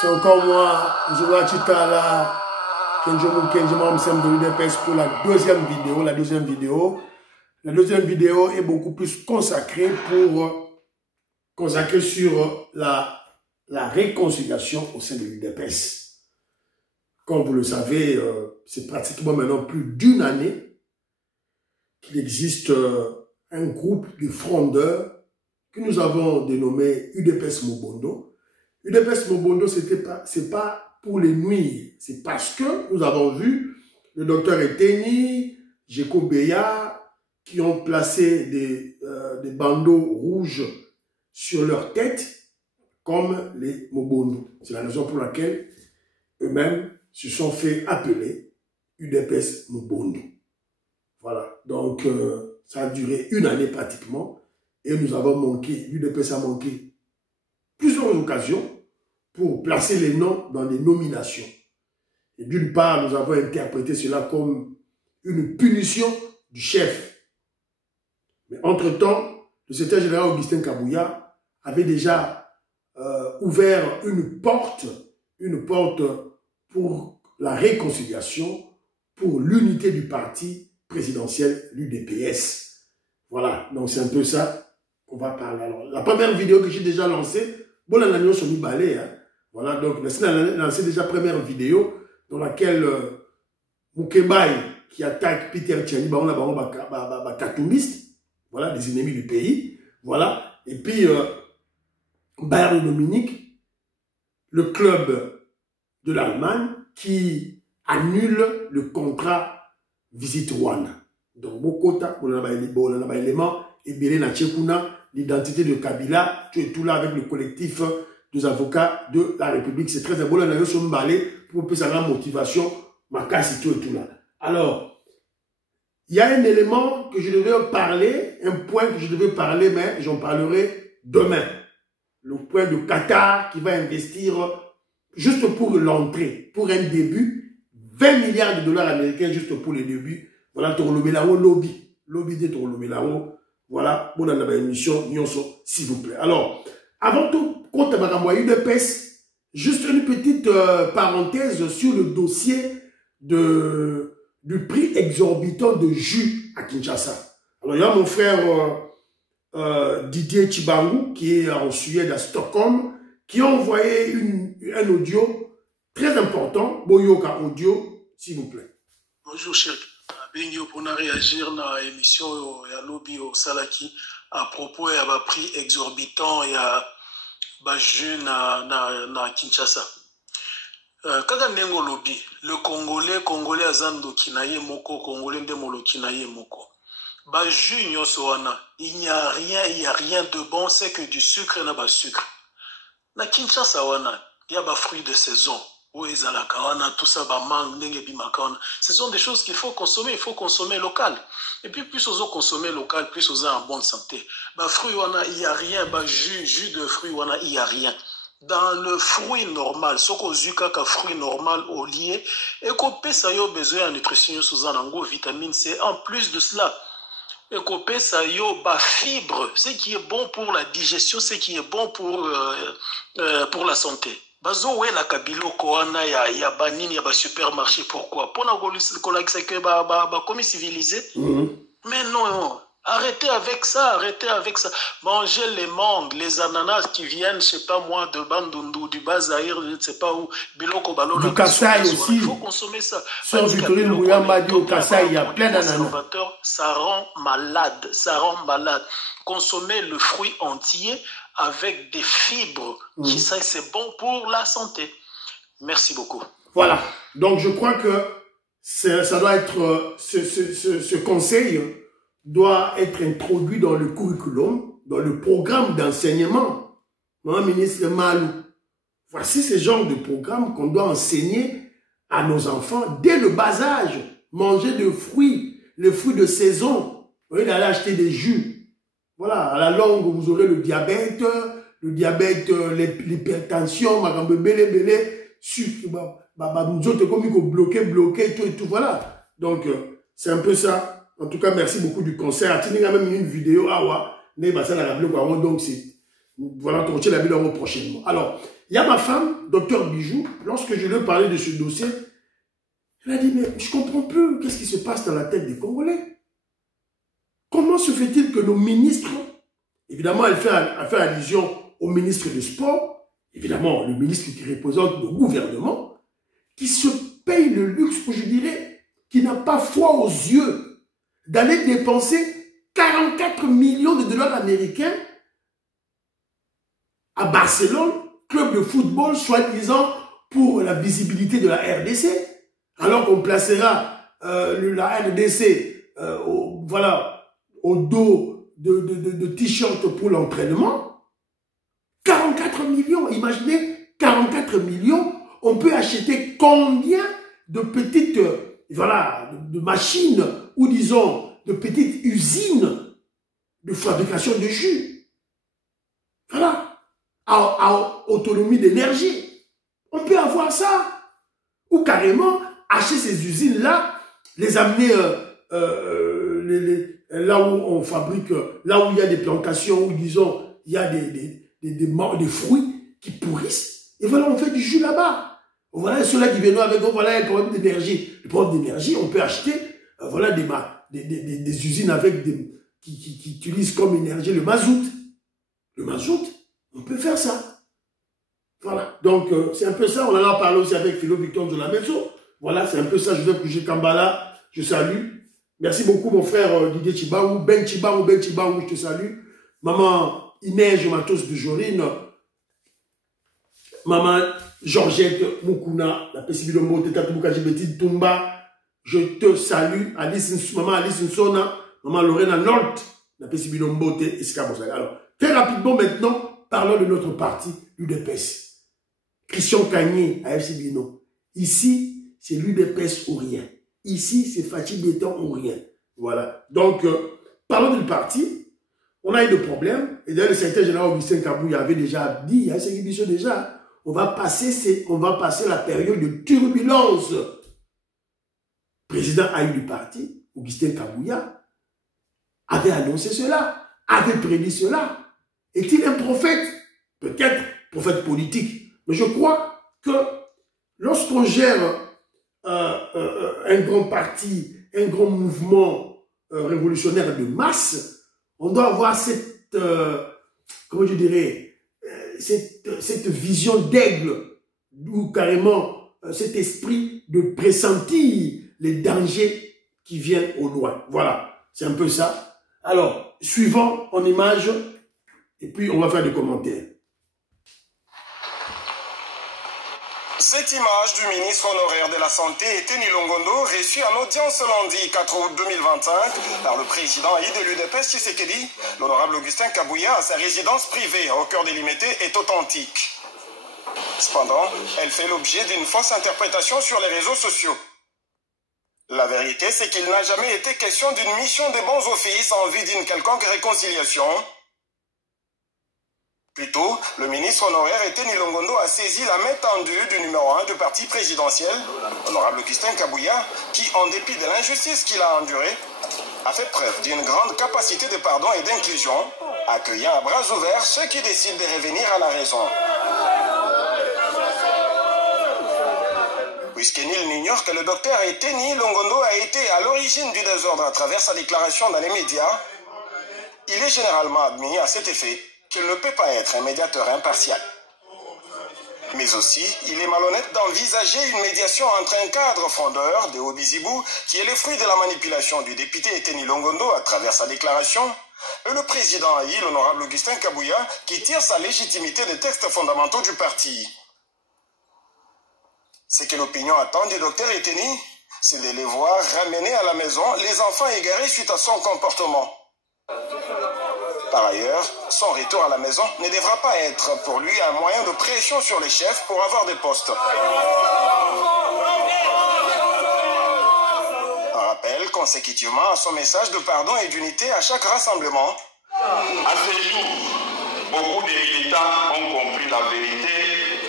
C'est encore moi, Zola Chitala, Kenjo Mamsem de l'UDPS pour la deuxième vidéo. La deuxième vidéo est beaucoup plus consacrée sur la réconciliation au sein de l'UDPS. Comme vous le savez, c'est pratiquement maintenant plus d'une année qu'il existe un groupe de frondeurs que nous avons dénommé UDPS Mobondo. UDPS Mobondo, c'est pas pour les nuire, c'est parce que nous avons vu le docteur Eteni, Jeko Beya, qui ont placé des bandeaux rouges sur leur tête, comme les Mobondo. C'est la raison pour laquelle eux-mêmes se sont fait appeler UDPS Mobondo. Voilà, donc ça a duré une année pratiquement, et nous avons manqué, l'UDPS a manqué plusieurs occasions pour placer les noms dans les nominations. Et d'une part, nous avons interprété cela comme une punition du chef. Mais entre-temps, le secrétaire général Augustin Kabouya avait déjà ouvert une porte pour la réconciliation, pour l'unité du parti présidentiel, l'UDPS. Voilà, donc c'est un peu ça qu'on va parler. Alors, la première vidéo que j'ai déjà lancée, bon, la nation mis balai, hein. Voilà, donc, on a lancé déjà la première vidéo dans laquelle Moukebaï, qui attaque Peter Tchani, on a cartooniste, voilà, des ennemis du pays, voilà, et puis Bayern Dominique, le club de l'Allemagne, qui annule le contrat Visit Rwanda. Donc, Bokota, on a un élément, et bien, l'identité de Kabila, tu es tout là avec le collectif des avocats de la République. C'est très important, on a sur balai pour que ça ait une motivation, ma casse, tout et tout là. Alors, il y a un élément que je devais parler, un point que je devais parler, mais j'en parlerai demain. Le point de Qatar qui va investir juste pour l'entrée, pour un début, 20 milliards de dollars américains juste pour le début. Voilà, Torolomelao, lobby de Torolomelao. Voilà, pour la émission, s'il vous plaît. Alors, avant tout, contre Makamboa UDPS, juste une petite parenthèse sur le dossier du prix exorbitant de jus à Kinshasa. Alors, il y a mon frère Didier Chibangu, qui est en Suède à Stockholm, qui a envoyé un audio très important, Boyoka Audio, s'il vous plaît. Bonjour, chef. Bengi pour réagir dans l'émission ya lobby au Salaki à propos ya ba prix exorbitant ya ba jus na Kinshasa. Kaka nengo lobby le congolais azando kinaye moko congolais ndemolo kinaye moko. Ba jus nyoso wana il n'y a rien de bon, c'est que du sucre na ba sucre. Na Kinshasa wana il y a ba fruits de saison. Tout ça, ce sont des choses qu'il faut consommer, il faut consommer local. Et puis plus on consomme local, plus on a en bonne santé. Bah, fruit, il n'y a rien, bah, jus de fruit, il n'y a rien. Dans le fruit normal, ce qu'on a qu'un fruit normal au lié, et qu'on peut ça y a besoin de nutrition, vitamine C, en plus de cela. Et qu'on peut ça y a fibre, ce qui est bon pour la digestion, ce qui est bon pour la santé. Bazo we la kabilo koana ya banini ya ba supermarché, pourquoi pour na kolakisa que ba comme civilisé. Mais non, arrêtez avec ça. Mangez les mangues, les ananas qui viennent, je sais pas moi, de Bandundu, du Bazaïr, je ne sais pas où, Biloko Balo, du Kassai aussi. Il faut consommer ça. Sur Victorine Mouyamba dit au Kassai, il y a plein d'ananas. Ça rend malade. Consommez le fruit entier avec des fibres, qui ça c'est bon pour la santé. Merci beaucoup. Voilà. Donc je crois que ça doit être ce conseil doit être introduit dans le curriculum, dans le programme d'enseignement. Mon ministre Malou. Voici ce genre de programme qu'on doit enseigner à nos enfants dès le bas âge. Manger des fruits, les fruits de saison. Au lieu d'aller acheter des jus. Voilà, à la longue, vous aurez le diabète, l'hypertension, nous autres comme il faut bloquer, tout et tout, voilà. Donc, c'est un peu ça. En tout cas, merci beaucoup du concert. Il y a même une vidéo, donc c'est, voilà, on la vidéo prochainement. Alors, Il y a ma femme, docteur Bijou, lorsque je lui ai parlé de ce dossier, elle a dit, mais je ne comprends plus, qu'est-ce qui se passe dans la tête des Congolais? Comment se fait-il que nos ministres, évidemment, elle fait allusion au ministre des Sports, évidemment, le ministre qui représente le gouvernement, qui se paye le luxe, je dirais, qui n'a pas foi aux yeux, d'aller dépenser 44 millions de dollars américains à Barcelone, club de football, soi-disant pour la visibilité de la RDC, alors qu'on placera la RDC au dos de t-shirt pour l'entraînement. 44 millions, imaginez, 44 millions, on peut acheter combien de petites de machines ou disons de petites usines de fabrication de jus. Voilà. À autonomie d'énergie. On peut avoir ça. Ou carrément acheter ces usines-là, les amener là où on fabrique, là où il y a des plantations, où disons, il y a des fruits qui pourrissent. Et voilà, on fait du jus là-bas. Voilà, ceux-là qui viennent avec, voilà, le problème d'énergie. Le problème d'énergie, on peut acheter, voilà, des usines avec qui utilisent comme énergie le mazout. Le mazout, on peut faire ça. Voilà. Donc, c'est un peu ça. On en a parlé aussi avec Philo Victor de la Maison. Voilà, c'est un peu ça. Joseph Kouché Kambala, je salue. Merci beaucoup, mon frère Didier Chibaou, Ben Chibaou, je te salue. Maman Inès Matos de Jorine. Maman Georgette Moukouna, la Pessibilombo, Teta Touboukaji Tumba. Je te salue. Maman Alice Nsona, maman Lorena Nort, la Pessibilombo, Iskabosa. Alors, très rapidement maintenant, parlons de notre parti, l'UDPS. Christian Kagné, AFC Bino. Ici, c'est l'UDPS ou rien. Ici, c'est Fatih Béton ou rien. Voilà. Donc, parlons du parti. On a eu des problèmes. Et d'ailleurs, le secrétaire général Augustin Kabou avait déjà dit, il y a ces émissions déjà, on va passer la période de turbulence. Président AU du parti, Augustin Kabouya, avait annoncé cela, avait prédit cela. Est-il un prophète? Peut-être prophète politique. Mais je crois que lorsqu'on gère un grand parti, un grand mouvement révolutionnaire de masse, on doit avoir cette, comment je dirais, cette vision d'aigle, ou carrément cet esprit de pressentir les dangers qui viennent au loin. Voilà, c'est un peu ça. Alors, suivant en image, et puis on va faire des commentaires. Cette image du ministre honoraire de la Santé, Teni Longondo, reçue en audience lundi 4 août 2025 par le président de l'UDPS Tshisekedi, l'honorable Augustin Kabouya, à sa résidence privée au cœur des Limités, est authentique. Cependant, elle fait l'objet d'une fausse interprétation sur les réseaux sociaux. La vérité, c'est qu'il n'a jamais été question d'une mission de bons offices en vue d'une quelconque réconciliation. Plutôt, le ministre honoraire Teni Longondo a saisi la main tendue du numéro 1 du parti présidentiel, l'honorable Augustin Kabouya, qui, en dépit de l'injustice qu'il a endurée, a fait preuve d'une grande capacité de pardon et d'inclusion, accueillant à bras ouverts ceux qui décident de revenir à la raison. Puisque nul n'ignore que le docteur Teni Longondo a été à l'origine du désordre à travers sa déclaration dans les médias, il est généralement admis à cet effet qu'il ne peut pas être un médiateur impartial. Mais aussi, il est malhonnête d'envisager une médiation entre un cadre fondeur de Obizibou, qui est le fruit de la manipulation du député Teni Longondo à travers sa déclaration, et le président haï, l'honorable Augustin Kabouya, qui tire sa légitimité des textes fondamentaux du parti. Ce que l'opinion attend du docteur Teni, c'est de les voir ramener à la maison les enfants égarés suite à son comportement. Par ailleurs, son retour à la maison ne devra pas être pour lui un moyen de pression sur les chefs pour avoir des postes. Un rappel consécutivement à son message de pardon et d'unité à chaque rassemblement. À ce jour, beaucoup de militants ont compris la vérité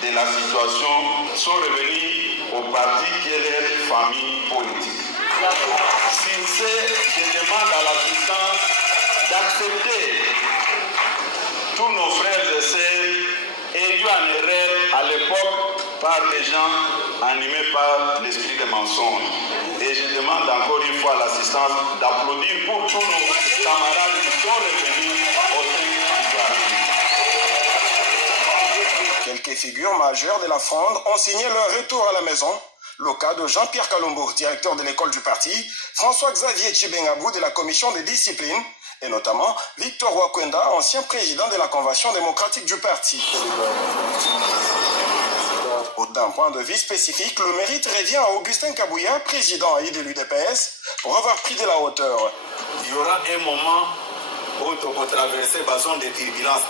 de la situation, sont revenus au parti qui est leur famille politique. Si je demande à l'assistance d'accepter tous nos frères et sœurs ayant en erreur à l'époque par des gens animés par l'esprit des mensonges. Et je demande encore une fois l'assistance d'applaudir pour tous nos camarades qui sont revenus au sein du parti. Quelques figures majeures de la Fronde ont signé leur retour à la maison. Le cas de Jean-Pierre Kalombo, directeur de l'école du parti, François-Xavier Tchibengabou de la commission de discipline, et notamment Victor Wakwenda, ancien président de la Convention démocratique du parti. D'un point de vue spécifique, le mérite revient à Augustin Kabouya, président de l'UDPS, pour avoir pris de la hauteur. Il y aura un moment où on va traverser la zone de turbulence.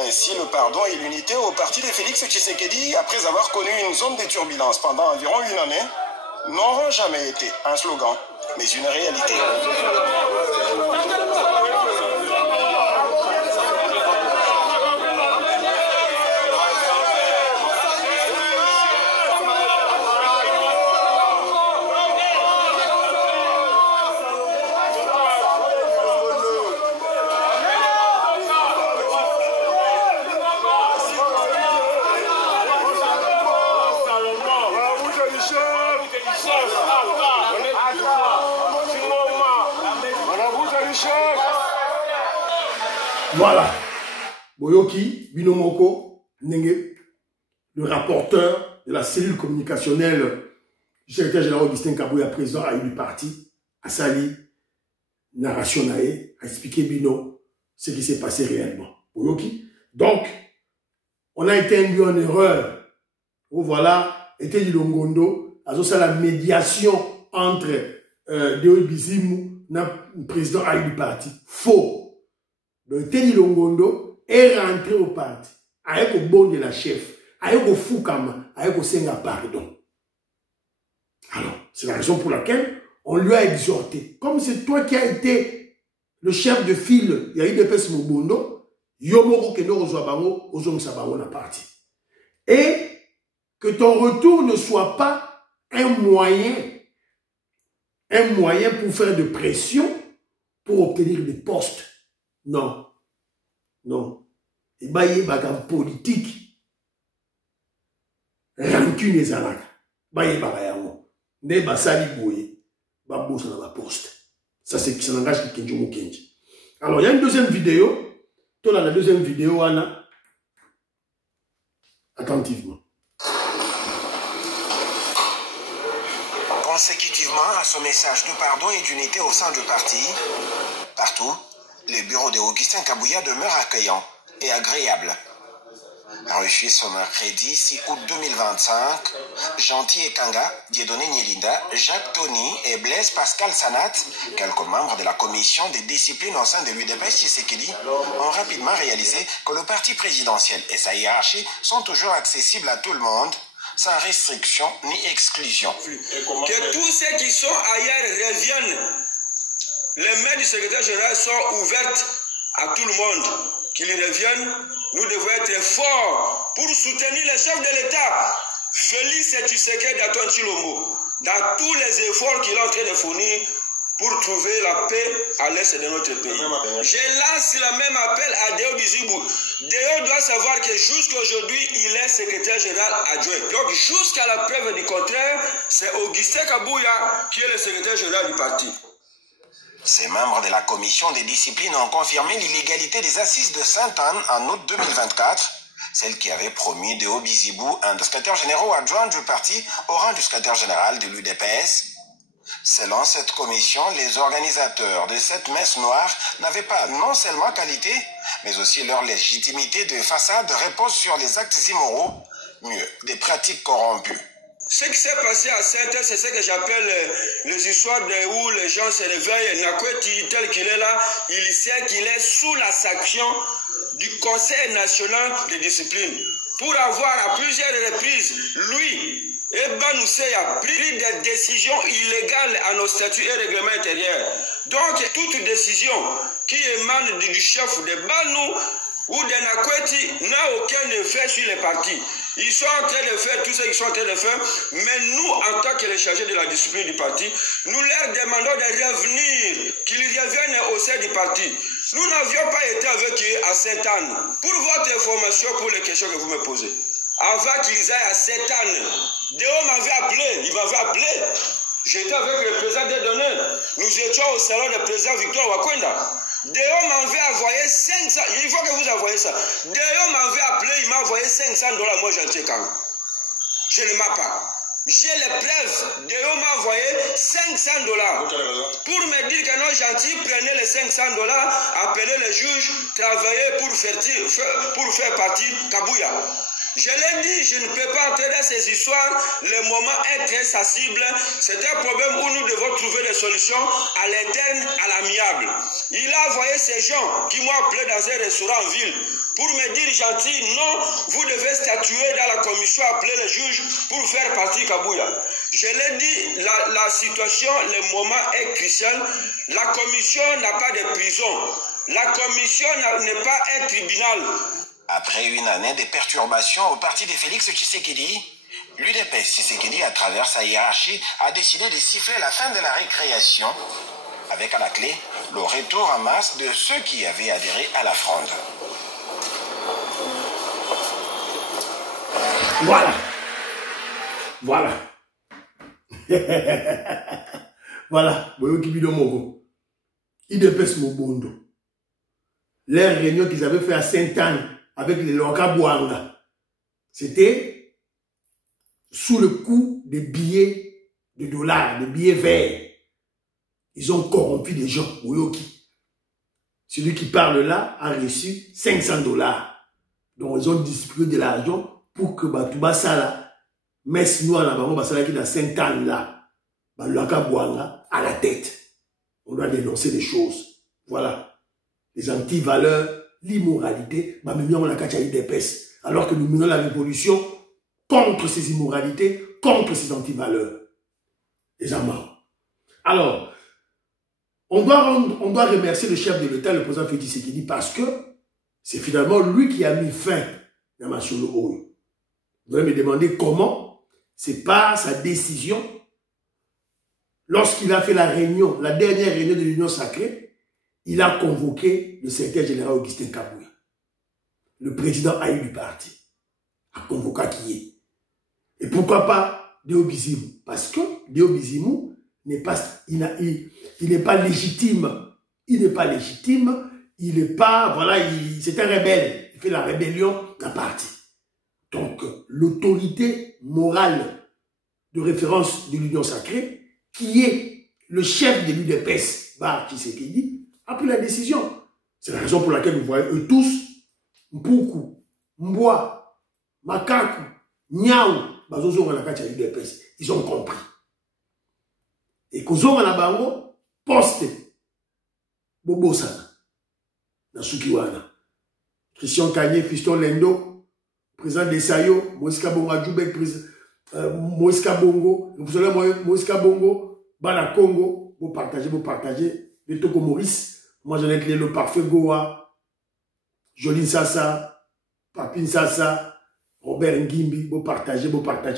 Ainsi, le pardon et l'unité au parti de Félix Tshisekedi, après avoir connu une zone de turbulence pendant environ une année, n'auront jamais été un slogan, mais une réalité. Voilà. Boyoki, Binomoko, Nenge, le rapporteur de la cellule communicationnelle du secrétaire général Augustin Kabouya, président du parti, a sali, narration nae, a expliqué Bino ce qui s'est passé réellement. Boyoki. Donc, on a été induit en erreur. Où voilà, était du Longondo, à la médiation entre Deo Bizimu et le président du parti. Faux. Donc, Teddy Longondo est rentré au parti avec le bon de la chef, avec le Foukama, avec le Senga pardon. Alors, c'est la raison pour laquelle on lui a exhorté. Comme c'est toi qui as été le chef de file, il y a eu des personnes au Bondo, Yomoro Keno Ozoabango, Ozomsabango na parti. Et que ton retour ne soit pas un moyen pour faire de pression pour obtenir des postes. Non. Non. Et bah, il y a une politique. Rancune et zalaka. Bah, il y a ne basali boye. Bah, bossa dans la poste. Ça, c'est qui s'engage qui Kenjo Kenji. Alors, il y a une deuxième vidéo. Toi, dans la deuxième vidéo, Anna. Attentivement. Consécutivement à ce message de pardon et d'unité au sein du parti, partout, les bureaux de Augustin Kabouya demeurent accueillants et agréables. Reçu ce mercredi 6 août 2025, Gentil Ekanga, Dieudonné Nielinda, Jacques Tony et Blaise Pascal Sanat, quelques membres de la commission des disciplines au sein de l'UDPS Tshisekedi, ont rapidement réalisé que le parti présidentiel et sa hiérarchie sont toujours accessibles à tout le monde, sans restriction ni exclusion. Que tous ceux qui sont ailleurs reviennent. Les mains du secrétaire général sont ouvertes à tout le monde. Qu'ils reviennent, nous devons être forts pour soutenir les chefs de l'État. Félix Tshisekedi Antoine Tshilombo, dans tous les efforts qu'il est en train de fournir pour trouver la paix à l'est de notre pays. Je lance le même appel à Deo Bizibou. Deo doit savoir que jusqu'à aujourd'hui, il est secrétaire général adjoint. Donc jusqu'à la preuve du contraire, c'est Augustin Kabouya qui est le secrétaire général du parti. Ces membres de la commission des disciplines ont confirmé l'illégalité des assises de Sainte-Anne en août 2024, celle qui avait promis Deo Bizibou, un des secrétaires généraux adjoints du parti, au rang du secrétaire général de l'UDPS. Selon cette commission, les organisateurs de cette messe noire n'avaient pas non seulement qualité, mais aussi leur légitimité de façade repose sur les actes immoraux, mieux, des pratiques corrompues. Ce qui s'est passé à Sainte-Anne, c'est ce que j'appelle les histoires où les gens se réveillent. Nakweti, tel qu'il est là, il sait qu'il est sous la sanction du Conseil national de discipline. Pour avoir à plusieurs reprises, lui, Ebanoussé a pris des décisions illégales à nos statuts et règlements intérieurs. Donc, toute décision qui émane du chef de Banou ou de Nakweti n'a aucun effet sur les partis. Ils sont en train de faire tout ce qu'ils sont en train de faire, mais nous, en tant que les chargés de la discipline du parti, nous leur demandons de revenir, qu'ils reviennent au sein du parti. Nous n'avions pas été avec eux à Sainte-Anne. Pour votre information, pour les questions que vous me posez, avant qu'ils aillent à Sainte-Anne, Déo m'avait appelé, il m'avait appelé. J'étais avec le président des donneurs. Nous étions au salon du président Victor Wakwenda. Déo m'avait envoyé 500, il faut que vous envoyez ça. Déo m'avait appelé, il m'a envoyé $500, moi j'étais quand. Je ne mens pas. J'ai les preuves. Déo m'a envoyé $500. Pour me dire que non gentil, prenez les $500, appelez le juge, travaillez pour faire partie Kabouya. Je l'ai dit, je ne peux pas entrer dans ces histoires. Le moment est très sensible. C'est un problème où nous devons trouver des solutions à l'interne, à l'amiable. Il a envoyé ces gens qui m'ont appelé dans un restaurant en ville pour me dire, gentil, non, vous devez statuer dans la commission, appeler le juge pour faire partie Kabouya. Je l'ai dit, la situation, le moment est crucial. La commission n'a pas de prison. La commission n'est pas un tribunal. Après une année de perturbations au parti de Félix Tshisekedi, l'UDPS Tshisekedi, à travers sa hiérarchie, a décidé de siffler la fin de la récréation, avec à la clé le retour en masse de ceux qui avaient adhéré à la fronde. Voilà. Voilà. UDPS Mobondo. Les réunions qu'ils avaient fait à Sainte-Anne avec les Lokabouanga, c'était sous le coup des billets de dollars, des billets verts. Ils ont corrompu des gens. Celui qui parle là a reçu $500. Donc ils ont distribué de l'argent pour que Batouba Sala, messe nous en avant, Basala qui est dans Sainte-Anne là, Lokabouanga à la tête. On doit dénoncer les choses. Voilà. Les anti-valeurs, l'immoralité, alors que nous menons la révolution contre ces immoralités, contre ces anti-valeurs. Les amants. Alors, on doit remercier le chef de l'État, le président Félix Tshisekedi, parce que c'est finalement lui qui a mis fin à Macholo Oyo. Vous allez me demander comment. C'est par sa décision, lorsqu'il a fait la réunion, la dernière réunion de l'Union sacrée, il a convoqué le secrétaire général Augustin Kabouya, le président haï du parti, a convoqué qui est. Et pourquoi pas Déo Bizimou? Parce que Déo Bizimou n'est pas, il n'est pas légitime. Il n'est pas légitime. Il n'est pas, voilà, c'est un rebelle. Il fait la rébellion d'un parti. Donc, l'autorité morale de référence de l'Union sacrée, qui est le chef de l'UDPS, Bar Tshisekedi, a pris la décision. C'est la raison pour laquelle vous voyez eux tous, Mpuku, Mboa, Makaku, Niaou, ils ont compris. Et Kozonga na bango, poste, Bobo Sana, na Sukiwana. Christian Kanye, Fiston Lendo, président de Sayo, Moïse Kabongo Adjoubek, Moïse Kabongo, Moïse Kabongo, Bana Congo, vous partagez, les Toko Maurice. Moi, j'en ai créé le parfait Goa, Joline Sassa, Papine Sassa, Robert Ngimbi, vous partagez.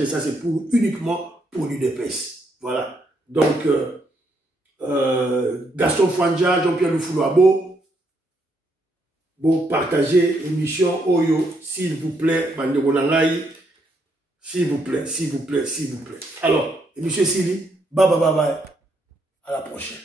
Ça, c'est uniquement pour l'UDPS. Voilà. Donc, Gaston Fanja, Jean-Pierre Lufoulouabo, vous partagez émission Oyo, s'il vous plaît, Bandegonangaï, s'il vous plaît. Alors, émission Sili, bye, à la prochaine.